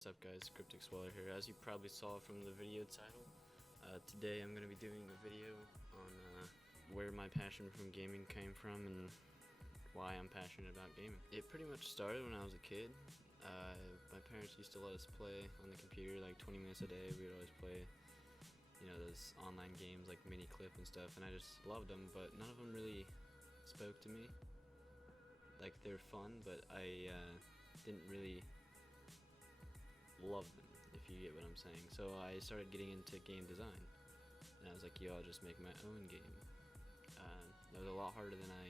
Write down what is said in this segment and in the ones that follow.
What's up guys, KrypTik Sweller here. As you probably saw from the video title, today I'm going to be doing a video on where my passion from gaming came from and why I'm passionate about gaming. It pretty much started when I was a kid. My parents used to let us play on the computer like 20 minutes a day. We would always play, you know, those online games like Mini Clip and stuff, and I just loved them, but none of them really spoke to me. Like, they're fun, but I didn't really love them, if you get what I'm saying. So I started getting into game design, and I was like, yo, I'll just make my own game. That was a lot harder than I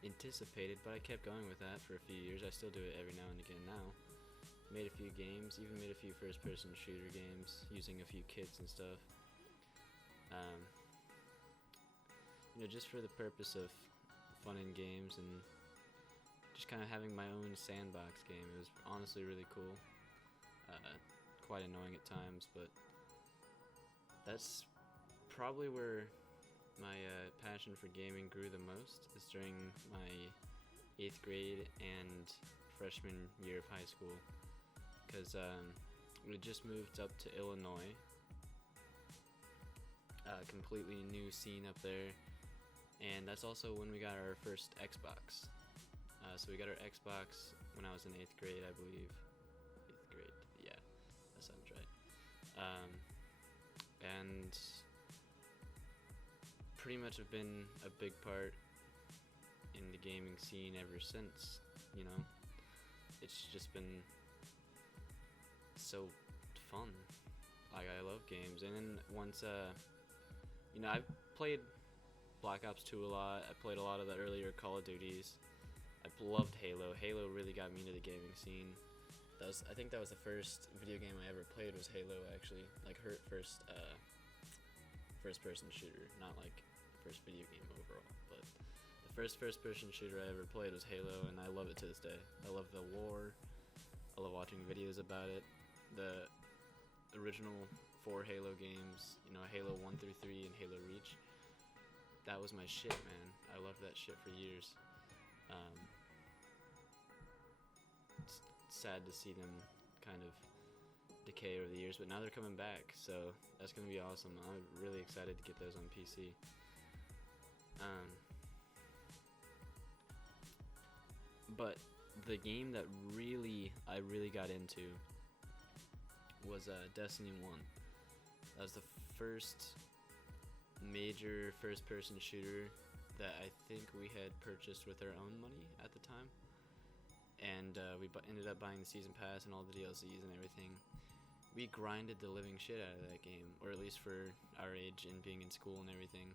anticipated, but I kept going with that for a few years. I still do it every now and again now. Made a few games, even made a few first-person shooter games using a few kits and stuff. You know, just for the purpose of fun in games and just kind of having my own sandbox game. It was honestly really cool. Quite annoying at times, but that's probably where my passion for gaming grew the most, is during my 8th grade and freshman year of high school, because we just moved up to Illinois, completely new scene up there, and that's also when we got our first Xbox. So we got our Xbox when I was in 8th grade, I believe. 8th grade, yeah, that sounds right. And pretty much have been a big part in the gaming scene ever since. You know, it's just been so fun. Like, I love games. And then once you know, I've played Black Ops 2 a lot. I played a lot of the earlier Call of Duties. I loved Halo. Halo really got me into the gaming scene. I think that was the first video game I ever played, was Halo, actually. Like, first first-person shooter, not like the first video game overall, but the first-person shooter I ever played was Halo, and I love it to this day. I love the lore. I love watching videos about it. The original 4 Halo games, you know, Halo 1 through 3 and Halo Reach, that was my shit, man. I loved that shit for years. It's sad to see them kind of decay over the years, but now they're coming back, so that's gonna be awesome. I'm really excited to get those on PC. But the game that I really got into was Destiny 1. That was the first major first-person shooter that I think we had purchased with our own money at the time. And we ended up buying the season pass and all the DLCs and everything. We grinded the living shit out of that game, or at least for our age and being in school and everything.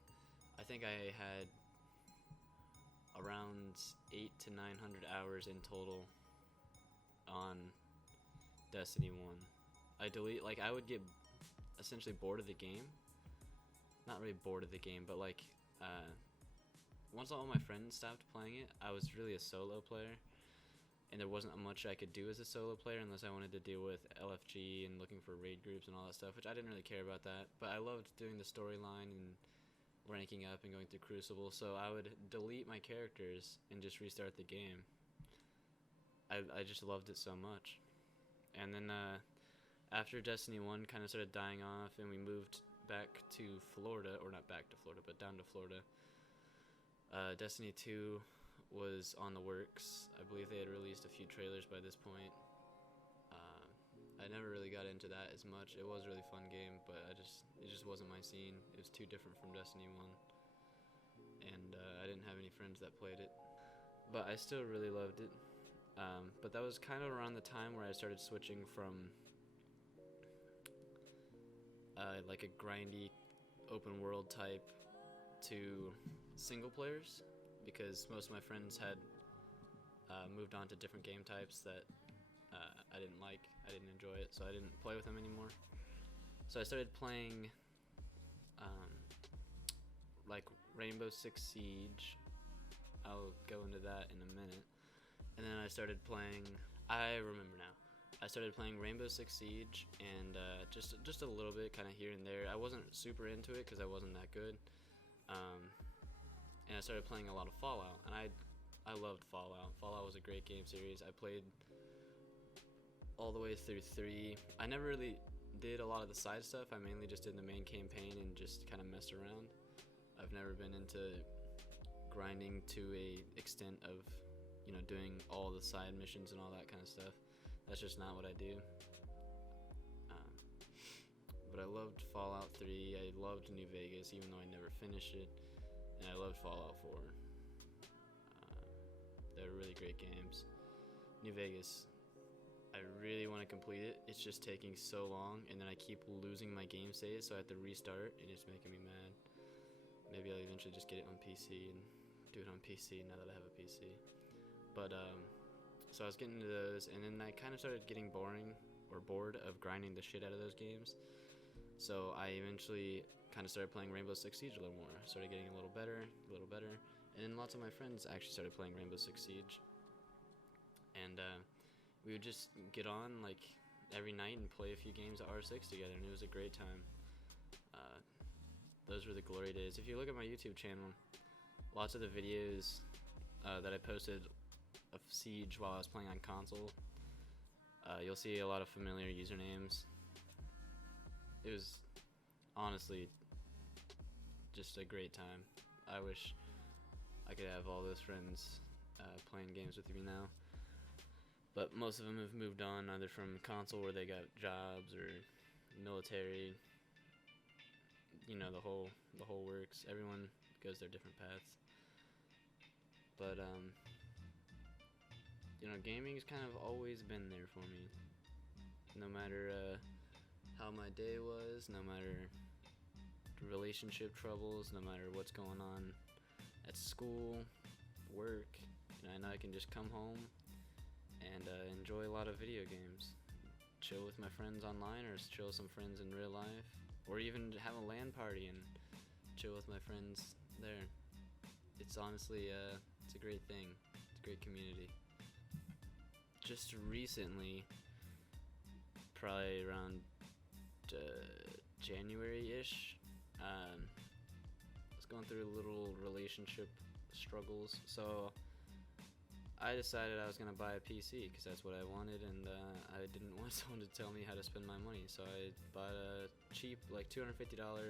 I think I had around 800 to 900 hours in total on Destiny 1. I would get essentially bored of the game. Not really bored of the game, but like, once all my friends stopped playing it, I was really a solo player. And there wasn't much I could do as a solo player unless I wanted to deal with LFG and looking for raid groups and all that stuff, which I didn't really care about that. But I loved doing the storyline and ranking up and going through Crucible, so I would delete my characters and just restart the game. I just loved it so much. And then after Destiny 1 kind of started dying off and we moved back to Florida, or not back to Florida, but down to Florida, Destiny 2 was on the works. I believe they had released a few trailers by this point. I never really got into that as much. It was a really fun game, but it just wasn't my scene. It was too different from Destiny 1, and I didn't have any friends that played it. But I still really loved it. But that was kind of around the time where I started switching from like a grindy open world type to single players, because most of my friends had moved on to different game types that I didn't like. I didn't enjoy it, so I didn't play with them anymore. So I started playing like Rainbow Six Siege. I'll go into that in a minute. And then I started playing, I remember now, I started playing Rainbow Six Siege, and just a little bit, kind of here and there. I wasn't super into it because I wasn't that good. And I started playing a lot of Fallout, and I loved Fallout. Fallout was a great game series. I played all the way through 3. I never really did a lot of the side stuff. I mainly just did the main campaign and just kind of messed around. I've never been into grinding to a extent of, you know, doing all the side missions and all that kind of stuff. That's just not what I do. But I loved Fallout 3. I loved New Vegas, even though I never finished it. And I loved Fallout 4. They were really great games. New Vegas, I really want to complete it. It's just taking so long, and then I keep losing my game saves, so I have to restart, and it's making me mad. Maybe I'll eventually just get it on PC and do it on PC now that I have a PC. But, so I was getting into those, and then I kind of started getting boring or bored of grinding the shit out of those games. So I eventually kind of started playing Rainbow Six Siege a little more. I started getting a little better, and then lots of my friends actually started playing Rainbow Six Siege. And we would just get on like every night and play a few games of R6 together, and it was a great time. Those were the glory days. If you look at my YouTube channel, lots of the videos that I posted of Siege while I was playing on console, you'll see a lot of familiar usernames. It was honestly just a great time. I wish I could have all those friends playing games with me now. But most of them have moved on, either from console where they got jobs or military. You know, the whole works. Everyone goes their different paths. But you know, gaming's kind of always been there for me. No matter how my day was, no matter relationship troubles, no matter what's going on at school, work, and I know I can just come home and enjoy a lot of video games, chill with my friends online, or chill with some friends in real life, or even have a LAN party and chill with my friends there. It's honestly it's a great thing. It's a great community. Just recently, probably around January-ish, I was going through little relationship struggles, so I decided I was going to buy a PC because that's what I wanted, and I didn't want someone to tell me how to spend my money, so I bought a cheap, like $250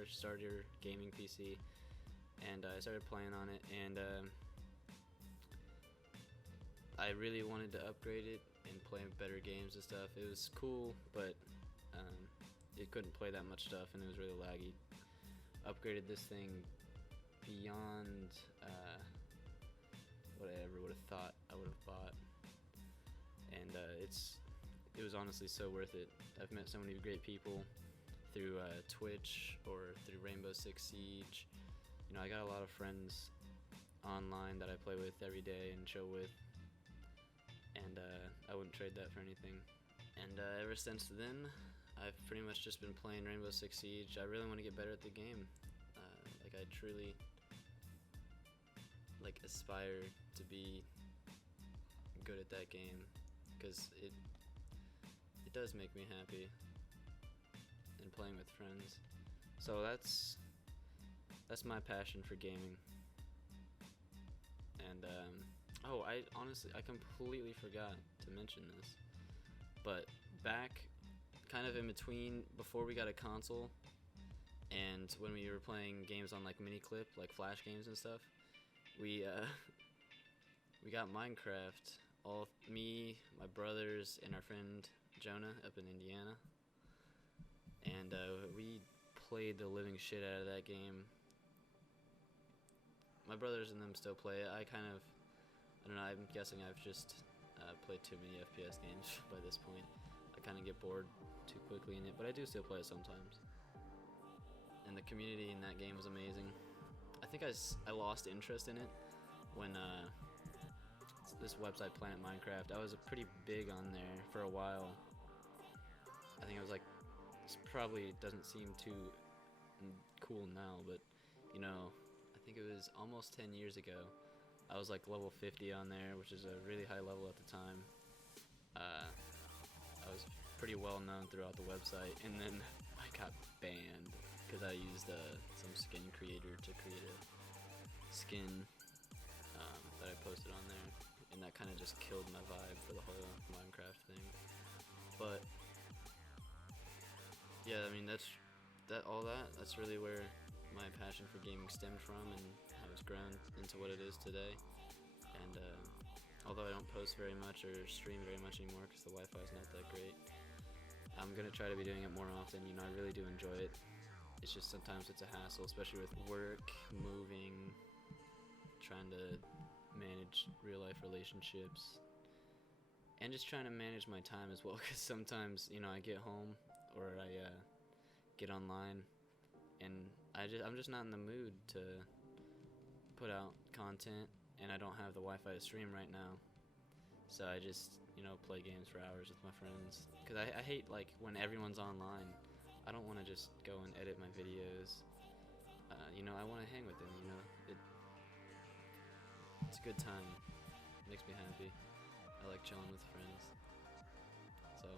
starter gaming PC, and I started playing on it, and I really wanted to upgrade it and play better games and stuff. It was cool, but it couldn't play that much stuff, and it was really laggy. Upgraded this thing beyond what I ever would have thought I would have bought, and it was honestly so worth it. I've met so many great people through Twitch or through Rainbow Six Siege. You know, I got a lot of friends online that I play with every day and chill with, and I wouldn't trade that for anything. And ever since then, I've pretty much just been playing Rainbow Six Siege. I really want to get better at the game. Like, I truly aspire to be good at that game, because it does make me happy, and playing with friends. So that's my passion for gaming. And I completely forgot to mention this, but back kind of in between, before we got a console and when we were playing games on like mini clip, like flash games and stuff, we got Minecraft, all me, my brothers, and our friend Jonah up in Indiana, and we played the living shit out of that game. My brothers and them still play it. I don't know, I'm guessing I've just played too many FPS games by this point. I kind of get bored too quickly in it, but I do still play it sometimes. And the community in that game was amazing. I think I lost interest in it when this website, Planet Minecraft, I was pretty big on there for a while. I think I was like, this probably doesn't seem too cool now, but you know, I think it was almost 10 years ago. I was like level 50 on there, which is a really high level at the time. I was pretty well known throughout the website, and then I got banned because I used some skin creator to create a skin that I posted on there, and that kind of just killed my vibe for the whole Minecraft thing. But yeah, I mean that's really where my passion for gaming stemmed from, and how it's grown into what it is today. And although I don't post very much or stream very much anymore because the Wi-Fi is not that great, I'm gonna try to be doing it more often. You know, I really do enjoy it. It's just sometimes it's a hassle, especially with work, moving, trying to manage real life relationships, and just trying to manage my time as well, because sometimes, you know, I get home or I get online and I'm just not in the mood to put out content, and I don't have the Wi-Fi to stream right now, so I just, you know, play games for hours with my friends, because I hate, like, when everyone's online. I don't want to just go and edit my videos. You know, I want to hang with them, you know. It's a good time. It makes me happy. I like chilling with friends. So,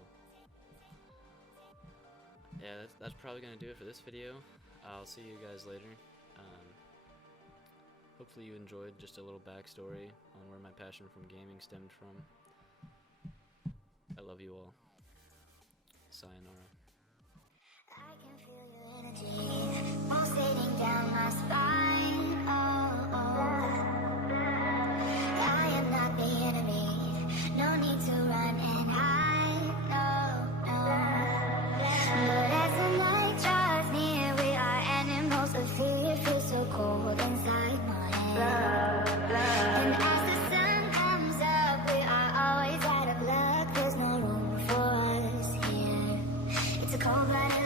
yeah, that's probably going to do it for this video. I'll see you guys later. Hopefully you enjoyed just a little backstory on where my passion from gaming stemmed from. I love you all. Sayonara. I can feel your energy pulsating down my spine. Oh, oh. I am not the enemy. No need to run and hide. No, no. But as the night draws near, we are animals of fear. Feel so cold inside my head. And as the sun comes up, we are always out of luck. There's no room for us here. It's a cold-blooded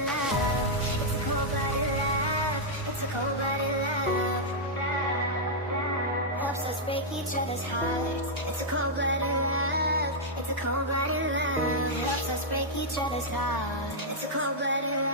helps us break each other's hearts. It's a cold-blooded love. It's a cold-blooded love. Helps us break each other's hearts. It's a cold-blooded love.